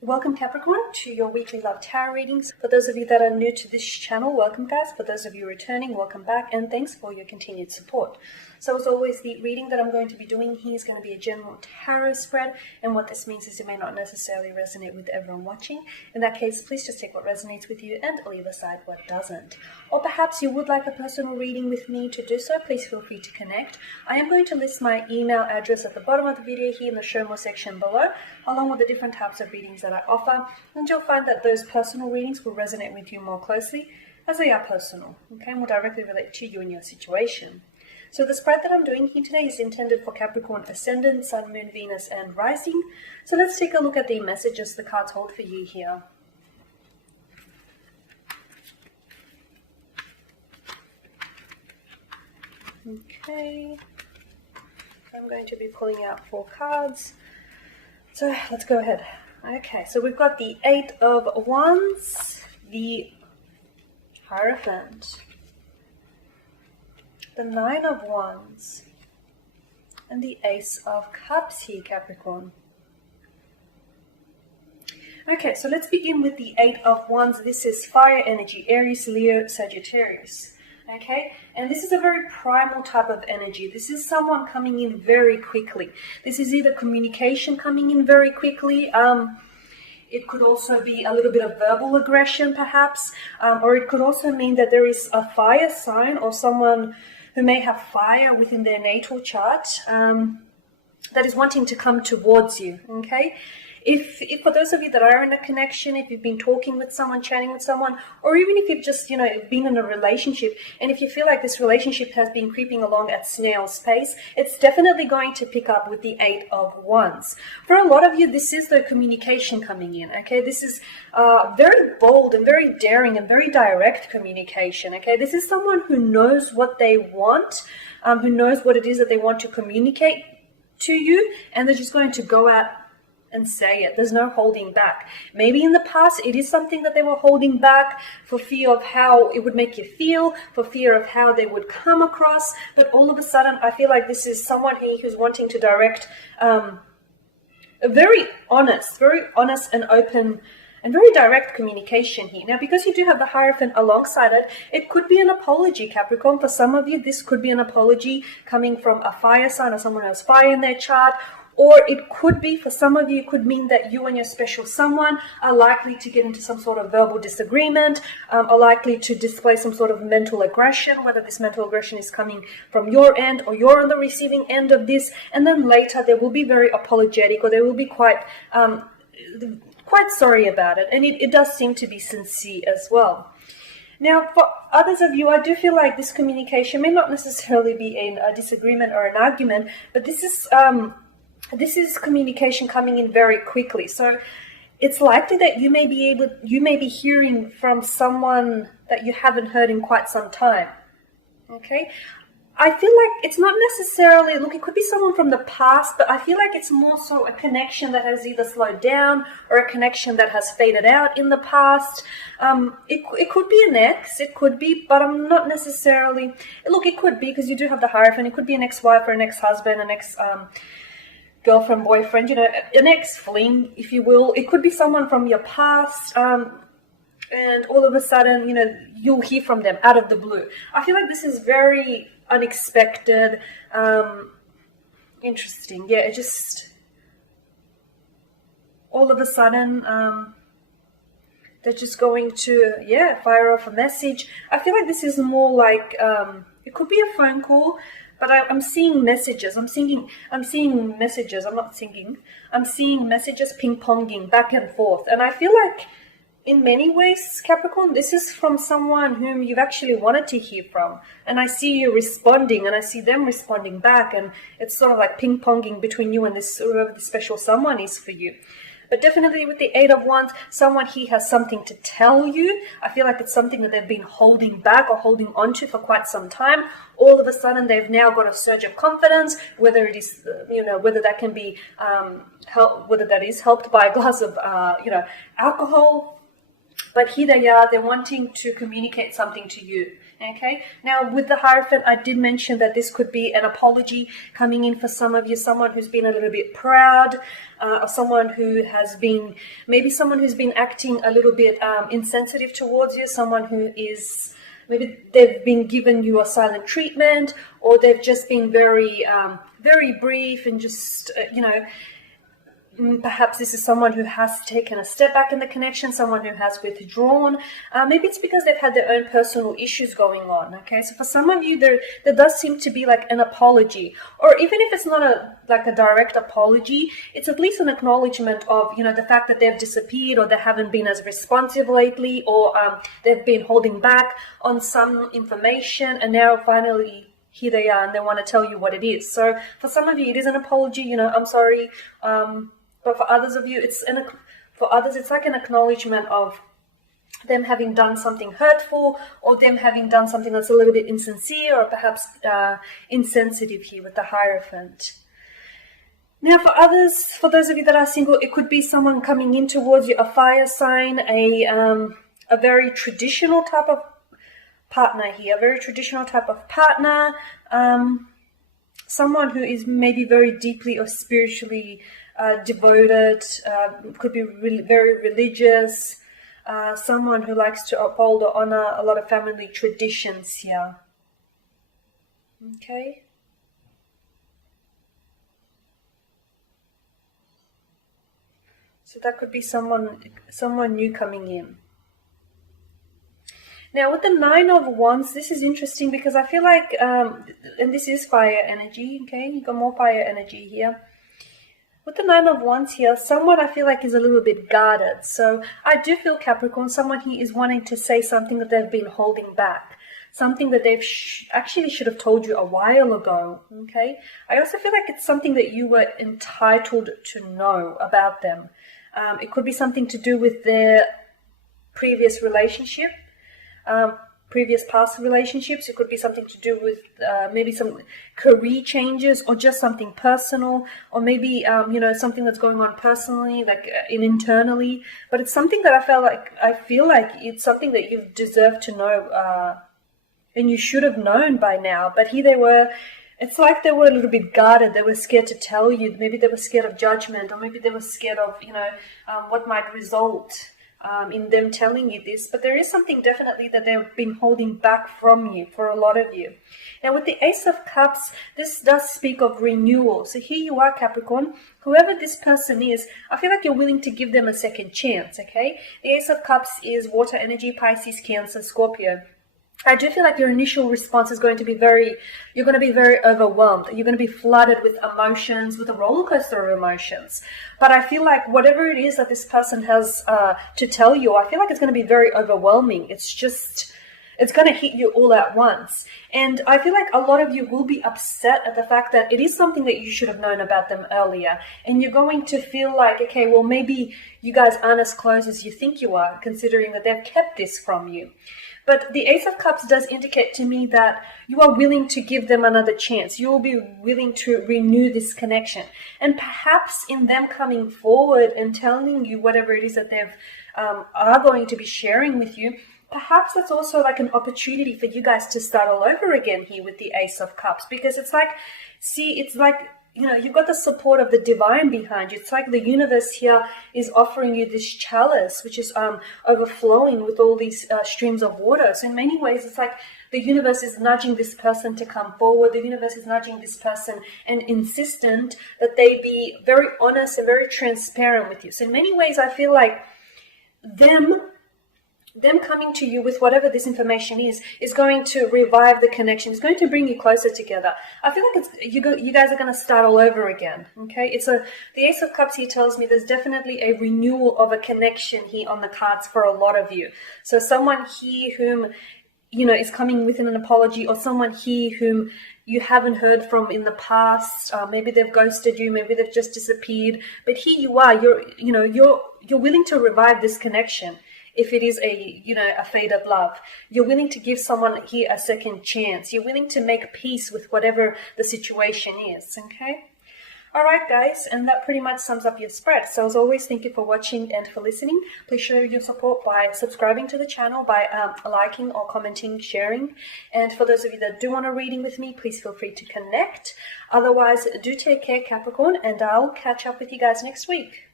Welcome Capricorn to your weekly love tarot readings. For those of you that are new to this channel, welcome guys. For those of you returning, welcome back, and thanks for your continued support. So as always, the reading that I'm going to be doing here is going to be a general tarot spread, and what this means is it may not necessarily resonate with everyone watching. In that case, please just take what resonates with you and leave aside what doesn't. Or perhaps you would like a personal reading with me. To do so, please feel free to connect. I am going to list my email address at the bottom of the video here in the show more section below, along with the different types of readings that I offer, and you'll find that those personal readings will resonate with you more closely as they are personal, okay, and will directly relate to you and your situation. So the spread that I'm doing here today is intended for Capricorn Ascendant, Sun, Moon, Venus, and Rising. So let's take a look at the messages the cards hold for you here. Okay, I'm going to be pulling out 4 cards. So let's go ahead. Okay, so we've got the 8 of Wands, the Hierophant, the 9 of Wands, and the Ace of Cups here, Capricorn. Okay, so let's begin with the 8 of Wands. This is fire energy, Aries, Leo, Sagittarius. Okay, and this is a very primal type of energy. This is someone coming in very quickly. This is either communication coming in very quickly. It could also be a little bit of verbal aggression, perhaps, or it could also mean that there is a fire sign or someone who may have fire within their natal chart that is wanting to come towards you. Okay. If for those of you that are in a connection, if you've been talking with someone, chatting with someone, or even if you've just, been in a relationship, and if you feel like this relationship has been creeping along at snail's pace, it's definitely going to pick up with the 8 of Wands. For a lot of you, this is the communication coming in, okay? This is very bold and very daring and very direct communication, okay? This is someone who knows what they want, who knows what it is that they want to communicate to you, and they're just going to go out and say it. There's no holding back. Maybe in the past it is something that they were holding back for fear of how it would make you feel, for fear of how they would come across, but all of a sudden I feel like this is someone here who's wanting to direct a very honest and open and very direct communication here. Now, because you do have the Hierophant alongside it, it could be an apology, Capricorn. For some of you, this could be an apology coming from a fire sign or someone who has fire in their chart. Or it could be, for some of you, it could mean that you and your special someone are likely to get into some sort of verbal disagreement, are likely to display some sort of mental aggression, whether this mental aggression is coming from your end or you're on the receiving end of this. And then later they will be very apologetic, or they will be quite sorry about it. And it does seem to be sincere as well. Now, for others of you, I do feel like this communication may not necessarily be in a disagreement or an argument, but this is communication coming in very quickly. So it's likely that you may be hearing from someone that you haven't heard in quite some time. Okay? I feel like it's not necessarily, it could be someone from the past, but I feel like it's more so a connection that has either slowed down or a connection that has faded out in the past. It could be an ex, it could be, but I'm not necessarily, it could be, because you do have the Hierophant. It could be an ex-wife or an ex-husband, an girlfriend, boyfriend, an ex-fling, if you will. It could be someone from your past, and all of a sudden, you'll hear from them out of the blue. I feel like this is very unexpected, interesting. Yeah, it just, all of a sudden, they're just going to, fire off a message. I feel like this is more like, it could be a phone call, but I'm seeing messages. I'm seeing messages. I'm seeing messages ping-ponging back and forth. And I feel like in many ways, Capricorn, this is from someone whom you've actually wanted to hear from. And I see you responding, and I see them responding back. And it's sort of like ping-ponging between you and this, whoever the special someone is for you. But definitely with the 8 of Wands, someone here has something to tell you. I feel like it's something that they've been holding back or holding on to for quite some time. All of a sudden, they've now got a surge of confidence, whether it is, whether that can be, whether that is helped by a glass of, alcohol, but here they are, they're wanting to communicate something to you. Okay, now with the Hierophant, I did mention that this could be an apology coming in for some of you, someone who's been a little bit proud, or someone who has been, maybe someone who's been acting a little bit insensitive towards you, someone who is, maybe they've been given you a silent treatment, or they've just been very, very brief and just, perhaps this is someone who has taken a step back in the connection, someone who has withdrawn. Maybe it's because they've had their own personal issues going on. Okay, so for some of you, there does seem to be like an apology, or even if it's not a direct apology, it's at least an acknowledgement of the fact that they've disappeared, or they haven't been as responsive lately, or they've been holding back on some information, and now finally here they are and they want to tell you what it is. So for some of you, it is an apology. I'm sorry. But for others of you, it's like an acknowledgement of them having done something hurtful, or them having done something that's a little bit insincere, or perhaps insensitive here with the Hierophant. Now for those of you that are single, it could be someone coming in towards you, a fire sign, a very traditional type of partner here, a very traditional type of partner, someone who is maybe very deeply or spiritually devoted, could be really very religious, someone who likes to uphold or honor a lot of family traditions here. Okay. So that could be someone new coming in. Now with the Nine of Wands, this is interesting because I feel like, and this is fire energy, okay? You got more fire energy here. With the Nine of Wands here, someone I feel like is a little bit guarded. So I do feel, Capricorn, someone here is wanting to say something that they've been holding back, something that they've actually should have told you a while ago, okay? I also feel like it's something that you were entitled to know about them. It could be something to do with their previous relationship, previous past relationships. It could be something to do with maybe some career changes, or just something personal, or maybe something that's going on personally, like internally. But it's something that I feel like it's something that you deserve to know, and you should have known by now. But here they were. It's like they were a little bit guarded. They were scared to tell you. Maybe they were scared of judgment, or maybe they were scared of what might result in them telling you this. But there is something definitely that they've been holding back from you for a lot of you. Now with the Ace of Cups, this does speak of renewal. So here you are, Capricorn. Whoever this person is, I feel like you're willing to give them a second chance, okay? The Ace of Cups is water energy, Pisces, Cancer, Scorpio. I do feel like your initial response is going to be you're going to be very overwhelmed. You're going to be flooded with emotions, with a roller coaster of emotions. But I feel like whatever it is that this person has to tell you, I feel like it's going to be very overwhelming. It's going to hit you all at once. And I feel like a lot of you will be upset at the fact that it is something that you should have known about them earlier. And you're going to feel like, okay, well, maybe you guys aren't as close as you think you are, considering that they've kept this from you. But the Ace of Cups does indicate to me that you are willing to give them another chance. You will be willing to renew this connection. And perhaps in them coming forward and telling you whatever it is that they are going to be sharing with you, perhaps that's also like an opportunity for you guys to start all over again here with the Ace of Cups. Because it's like, you've got the support of the divine behind you. It's like the universe here is offering you this chalice, which is overflowing with all these streams of water. So in many ways, it's like the universe is nudging this person to come forward. The universe is nudging this person and insistent that they be very honest and very transparent with you. So in many ways, I feel like them coming to you with whatever this information is going to revive the connection. It's going to bring you closer together. I feel like you guys are going to start all over again. Okay, the Ace of Cups here tells me there's definitely a renewal of a connection here on the cards for a lot of you. So someone here whom is coming with an apology, or someone here whom you haven't heard from in the past. Maybe they've ghosted you, maybe they've just disappeared. But here you are. You're willing to revive this connection. If it is a faded love, you're willing to give someone here a second chance. You're willing to make peace with whatever the situation is, okay? Alright guys, and that pretty much sums up your spread. So as always, thank you for watching and for listening. Please show your support by subscribing to the channel, by liking or commenting, sharing. And for those of you that do want a reading with me, please feel free to connect. Otherwise, do take care, Capricorn, and I'll catch up with you guys next week.